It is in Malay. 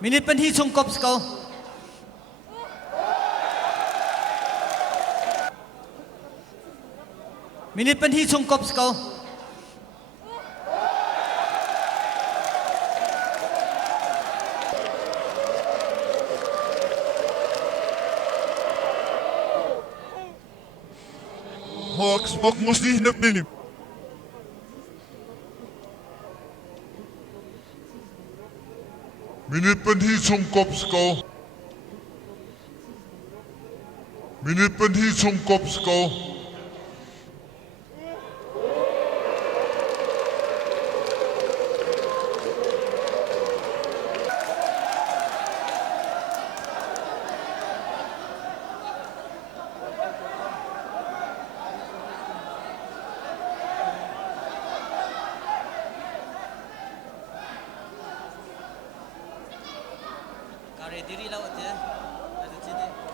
Minit penhitung Kopskau. Minit penhitung Kopskau. Hawks, wag mo sinapin. Minit penhitung Kopskau. Minit penhitung Kopskau. Kare diri lawat ya. Ada sini.